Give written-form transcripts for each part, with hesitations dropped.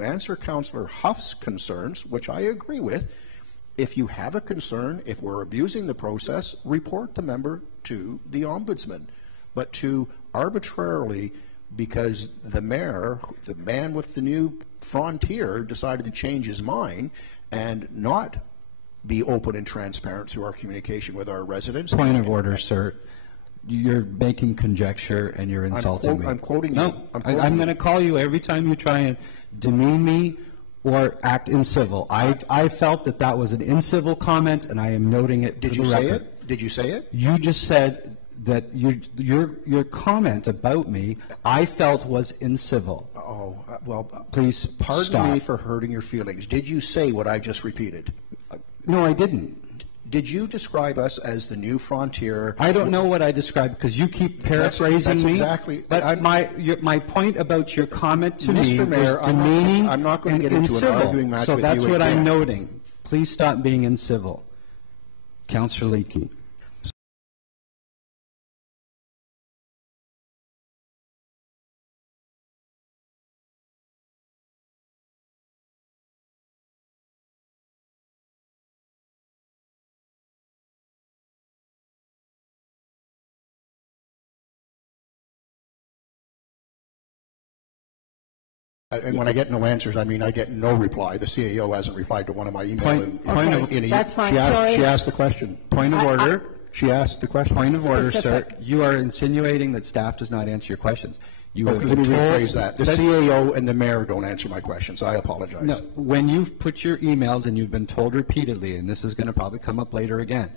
to answer Councillor Huff's concerns, which I agree with, if you have a concern, if we're abusing the process, report the member to the Ombudsman. But to arbitrarily, because the mayor, the man with the new frontier, decided to change his mind and not be open and transparent through our communication with our residents. Point of order, sir. You're making conjecture and you're insulting me. I'm quoting no, you. I'm going to call you every time you try and demean me or act incivil. I felt that that was an incivil comment, and I am noting it. Did you say it? Did you say it? You just said that your comment about me, I felt was incivil. Oh, well, please pardon me for hurting your feelings. Did you say what I just repeated? No, I didn't. Did you describe us as the new frontier? I don't know what I described because you keep paraphrasing that's me. Exactly. But my point about your comment to Mr. me Mayor, was demeaning. I'm not going to get into an arguing match with you. So that's what again. I'm noting. Please stop being incivil. Councillor Leakey. And when I get no answers, I mean I get no reply. The CAO hasn't replied to one of my emails. That's fine. She asked the question. Point of order. She asked the question. Point of order, Specific. sir. You are insinuating that staff does not answer your questions. You have Let me been rephrase that. The CAO and the mayor don't answer my questions. I apologize. No, when you've put your emails and you've been told repeatedly, and this is going to probably come up later again,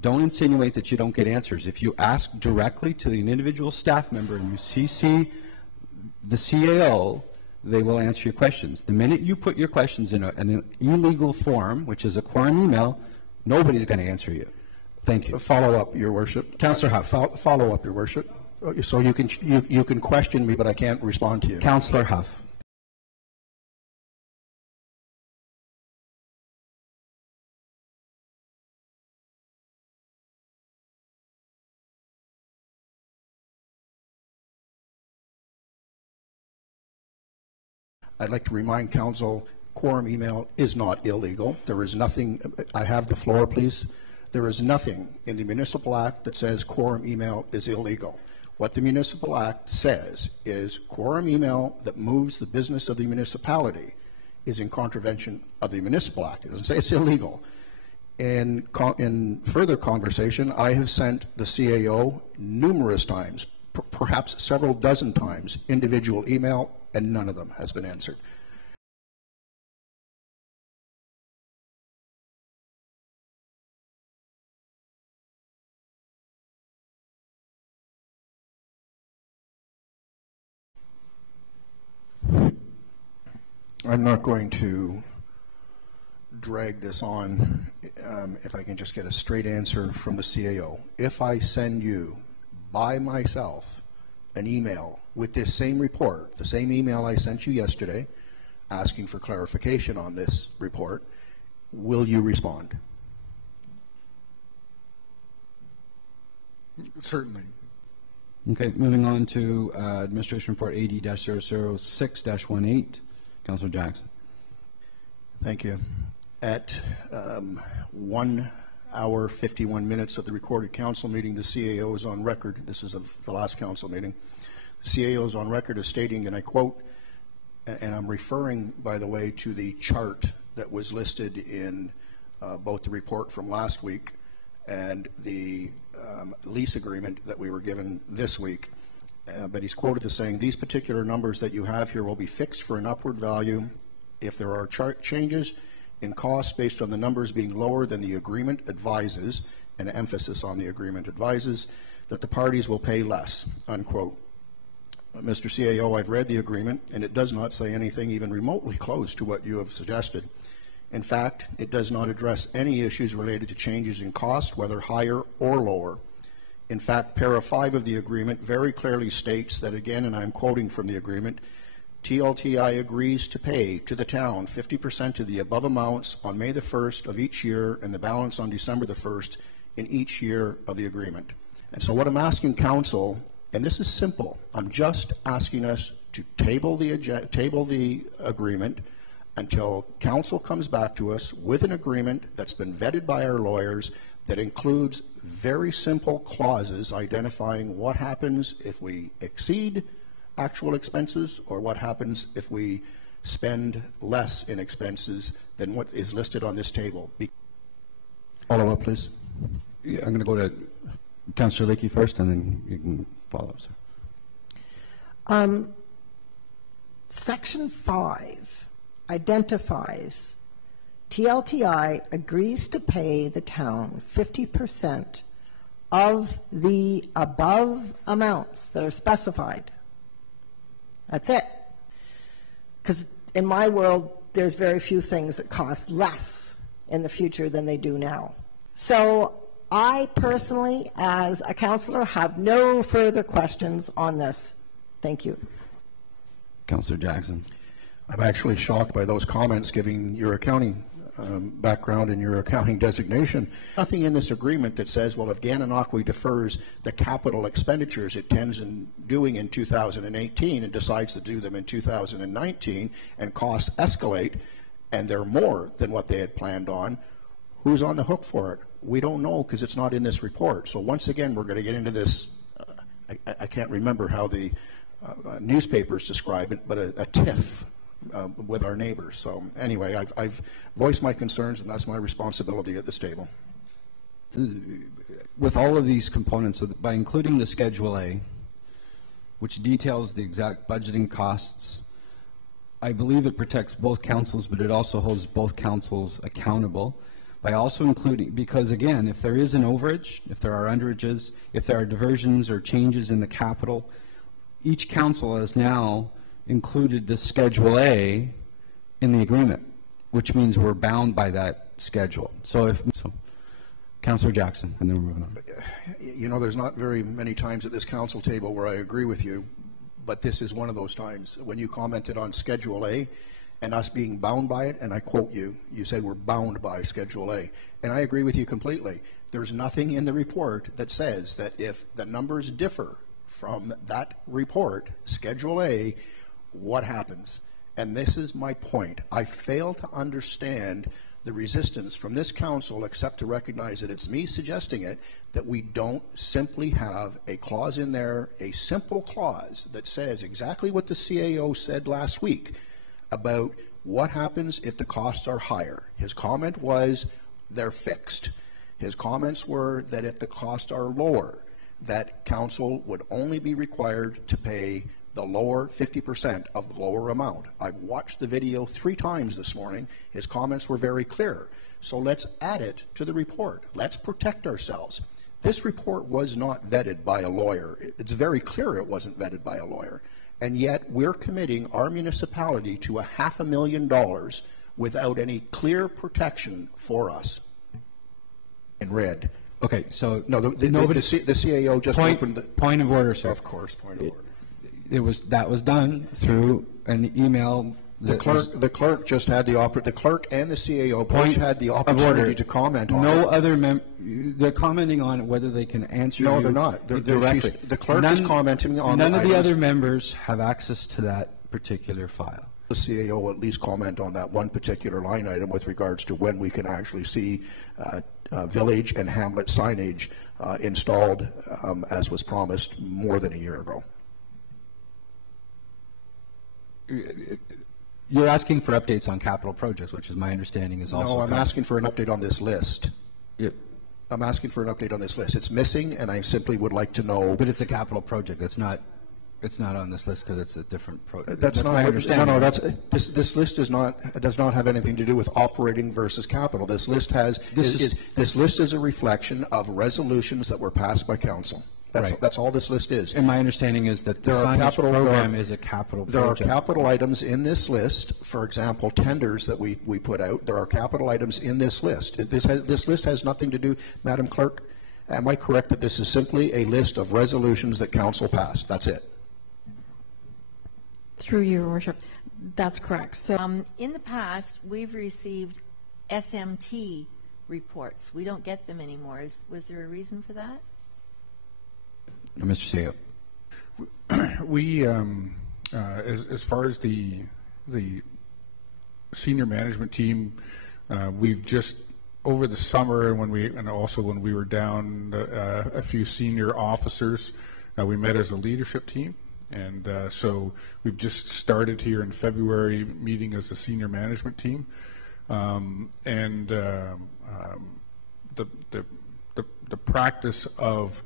don't insinuate that you don't get answers. If you ask directly to an individual staff member and you CC the CAO, they will answer your questions. The minute you put your questions in an illegal form, which is a quorum email, nobody's going to answer you. Thank you. Follow up, Your Worship. Councillor Huff. Follow up, Your Worship. So you can question me, but I can't respond to you. Councillor Huff. I'd like to remind Council, quorum email is not illegal. There is nothing, I have the floor, please. There is nothing in the Municipal Act that says quorum email is illegal. What the Municipal Act says is quorum email that moves the business of the municipality is in contravention of the Municipal Act. It doesn't say it's illegal. In further conversation, I have sent the CAO numerous times, perhaps several dozen times, individual email, and none of them has been answered. I'm not going to drag this on if I can just get a straight answer from the CAO. If I send you by myself an email with this same report, the same email I sent you yesterday, asking for clarification on this report, will you respond? Certainly. Okay, moving on to Administration Report 80-006-18. Councillor Jackson. Thank you. At 1 hour 51 minutes of the recorded council meeting, the CAO is on record. This is of the last council meeting. The CAO is on record as stating, and I quote, and I'm referring, by the way, to the chart that was listed in both the report from last week and the lease agreement that we were given this week. But he's quoted as saying, these particular numbers that you have here will be fixed for an upward value. If there are changes in cost based on the numbers being lower than the agreement advises, and emphasis on the agreement advises, that the parties will pay less, unquote. Mr. CAO, I've read the agreement, and it does not say anything even remotely close to what you have suggested. In fact, it does not address any issues related to changes in cost, whether higher or lower. In fact, para 5 of the agreement very clearly states that, again, and I'm quoting from the agreement, TLTI agrees to pay to the town 50% of the above amounts on May the 1st of each year and the balance on December the 1st in each year of the agreement. And so what I'm asking council, and this is simple, I'm just asking us to table the agreement until council comes back to us with an agreement that's been vetted by our lawyers that includes very simple clauses identifying what happens if we exceed actual expenses or what happens if we spend less in expenses than what is listed on this table. Follow up, please. Yeah, I'm going to go to Councillor Leakey first, and then you can follow up, sir. Section 5 identifies TLTI agrees to pay the town 50% of the above amounts that are specified. That's it. Because in my world, there's very few things that cost less in the future than they do now. So I personally, as a councillor, have no further questions on this. Thank you. Councillor Jackson. I'm actually shocked by those comments, given your accounting background and your accounting designation. Nothing in this agreement that says, well, if Gananoque defers the capital expenditures it tends in doing in 2018 and decides to do them in 2019 and costs escalate and they're more than what they had planned on, who's on the hook for it? We don't know because it's not in this report. So once again, we're going to get into this, I can't remember how the newspapers describe it, but a tiff with our neighbors. So anyway, I've voiced my concerns, and that's my responsibility at this table. With all of these components, by including the Schedule A, which details the exact budgeting costs, I believe it protects both councils, but it also holds both councils accountable by also including, because again, if there is an overage, if there are underages, if there are diversions or changes in the capital, each council has now included the Schedule A in the agreement, which means we're bound by that schedule. So Councillor Jackson, and then we're moving on. You know, there's not very many times at this council table where I agree with you, but this is one of those times. When you commented on Schedule A and us being bound by it, and I quote you, you said we're bound by Schedule A, and I agree with you completely. There's nothing in the report that says that if the numbers differ from that report, Schedule A, what happens? And this is my point. I fail to understand the resistance from this council, except to recognize that it's me suggesting it, that we don't simply have a clause in there, a simple clause that says exactly what the CAO said last week about what happens if the costs are higher. His comment was they're fixed. His comments were that if the costs are lower, that council would only be required to pay the lower 50% of the lower amount. I've watched the video 3 times this morning. His comments were very clear. So let's add it to the report. Let's protect ourselves. This report was not vetted by a lawyer. It's very clear it wasn't vetted by a lawyer. And yet we're committing our municipality to $500,000 without any clear protection for us. In red. Okay, so no, the CAO just opened the point of order, sir. Of course, point of order. That was done through an email. The clerk just had the clerk and the CAO both had the opportunity to comment on no it. other they're commenting on whether they can answer. No, you they're not. directly. The clerk is commenting on. None of the other members have access to that particular file. The CAO will at least comment on that one particular line item with regards to when we can actually see village and hamlet signage installed as was promised more than a year ago. You're asking for updates on capital projects, which is my understanding is also. No, I'm asking for an update on this list. Yep. I'm asking for an update on this list. It's missing, and I simply would like to know. But it's a capital project. It's not on this list because it's a different project. That's not my understanding. No, this list does not have anything to do with operating versus capital. This list is a reflection of resolutions that were passed by council. That's all this list is. And my understanding is that the signage program is a capital project. There are capital items in this list. For example, tenders that we put out. There are capital items in this list. This list has nothing to do, Madam Clerk. Am I correct that this is simply a list of resolutions that council passed? That's it. Through your worship, that's correct. So, in the past, we've received SMT reports. We don't get them anymore. Was there a reason for that? Mr. Seo. As far as the senior management team, we've just over the summer and also when we were down a few senior officers, we met as a leadership team, and so we've just started here in February meeting as a senior management team, the practice of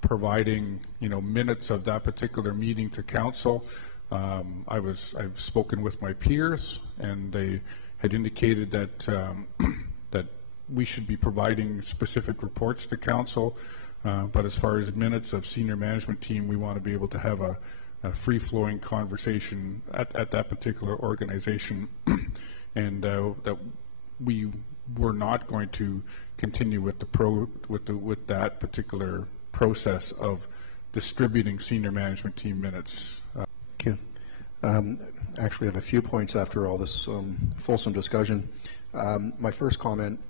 providing minutes of that particular meeting to council. I've spoken with my peers, and they had indicated that that we should be providing specific reports to council. But as far as minutes of senior management team, we want to be able to have a free-flowing conversation at that particular organization, and that we were not going to continue with with that particular process of distributing senior management team minutes. Thank you. Actually, I have a few points after all this fulsome discussion. My first comment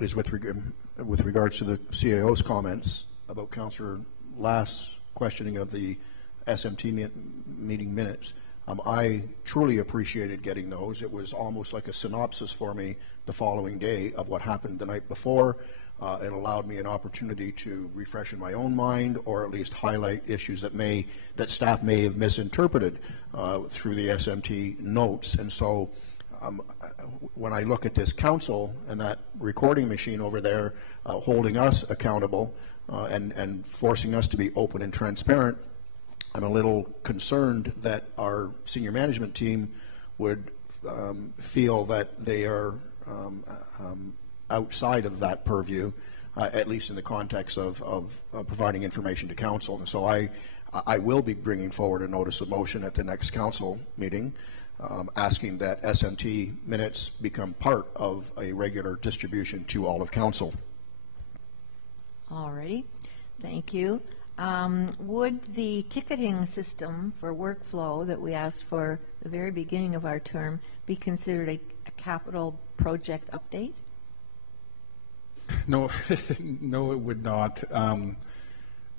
is with regards to the CAO's comments about Councillor Last's questioning of the SMT meeting minutes. I truly appreciated getting those. It was almost like a synopsis for me the following day of what happened the night before. It allowed me an opportunity to refresh in my own mind, or at least highlight issues that staff may have misinterpreted through the SMT notes. And so when I look at this council and that recording machine over there holding us accountable and forcing us to be open and transparent, I'm a little concerned that our senior management team would feel that they are outside of that purview, at least in the context of providing information to council. And so I will be bringing forward a notice of motion at the next council meeting, asking that SMT minutes become part of a regular distribution to all of council. Alrighty, thank you. Would the ticketing system for workflow that we asked for the very beginning of our term be considered a capital project update? No, no, it would not.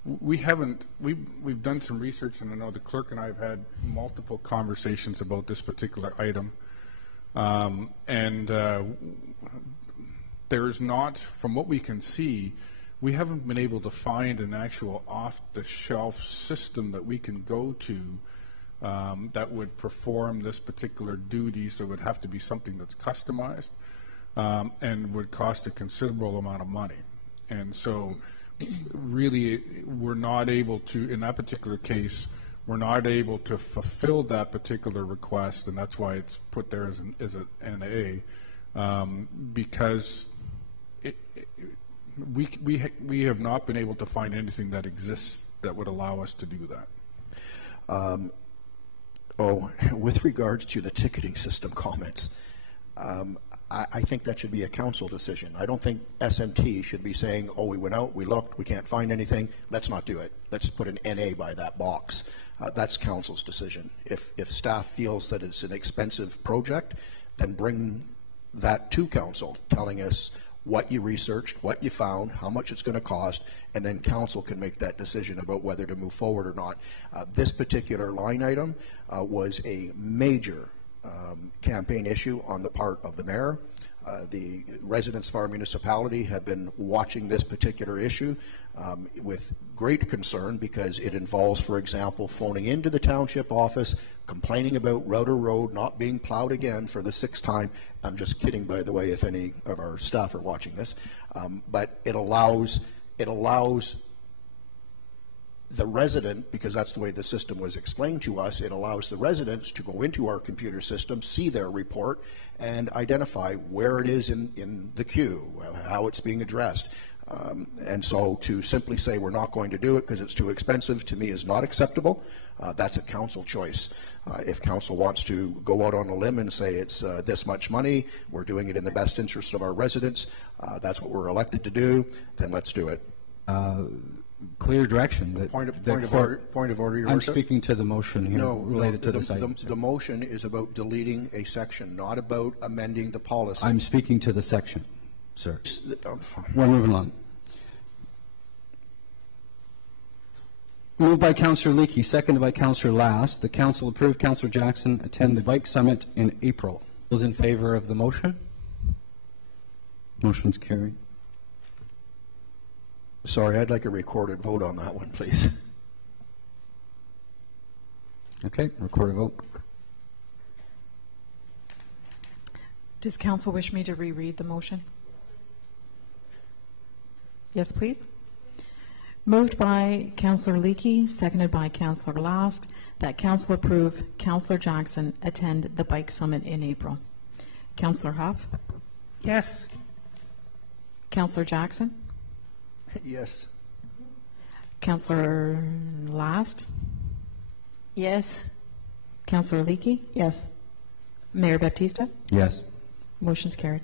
We haven't. We've done some research, and I know the clerk and I have had multiple conversations about this particular item, there's not, from what we can see, we haven't been able to find an actual off-the-shelf system that we can go to that would perform this particular duty. So it would have to be something that's customized and would cost a considerable amount of money. And so really we're not able to, in that particular case, we're not able to fulfill that particular request, and that's why it's put there as an NA, because we have not been able to find anything that exists that would allow us to do that. With regards to the ticketing system comments, I think that should be a council decision. I don't think SMT should be saying, oh, we went out, we looked, we can't find anything, let's not do it. Let's put an NA by that box. That's council's decision. If staff feels that it's an expensive project, then bring that to council, telling us what you researched, what you found, how much it's going to cost, and then council can make that decision about whether to move forward or not. This particular line item was a major campaign issue on the part of the mayor. The residents of our municipality have been watching this particular issue with great concern, because it involves, for example, phoning into the township office, complaining about Router Road not being plowed again for the 6th time. I'm just kidding, by the way, if any of our staff are watching this. But it allows the resident, because that's the way the system was explained to us, it allows the residents to go into our computer system, see their report, and identify where it is in the queue, how it's being addressed. And so to simply say we're not going to do it because it's too expensive, to me, is not acceptable. That's a council choice. If council wants to go out on a limb and say it's this much money, we're doing it in the best interest of our residents, that's what we're elected to do, then let's do it. Clear direction. That Point of order, Your I'm Worship. Speaking to the motion here related to this item. The motion is about deleting a section, not about amending the policy. I'm speaking to the section, sir. Fine. We're moving on. Moved by Councillor Leakey, seconded by Councillor Last. The council approve Councillor Jackson attend the bike summit in April. Those in favor of the motion? Motion's carried. Sorry, I'd like a recorded vote on that one, please. Okay, record a vote. Does council wish me to reread the motion? Yes, please. Moved by Councillor Leakey, seconded by Councillor Last, that council approve Councillor Jackson attend the bike summit in April. Councillor Huff? Yes. Councillor Jackson? Yes. Councillor Last? Yes. Councillor Leakey? Yes. Mayor Baptista? Yes. Motion's carried.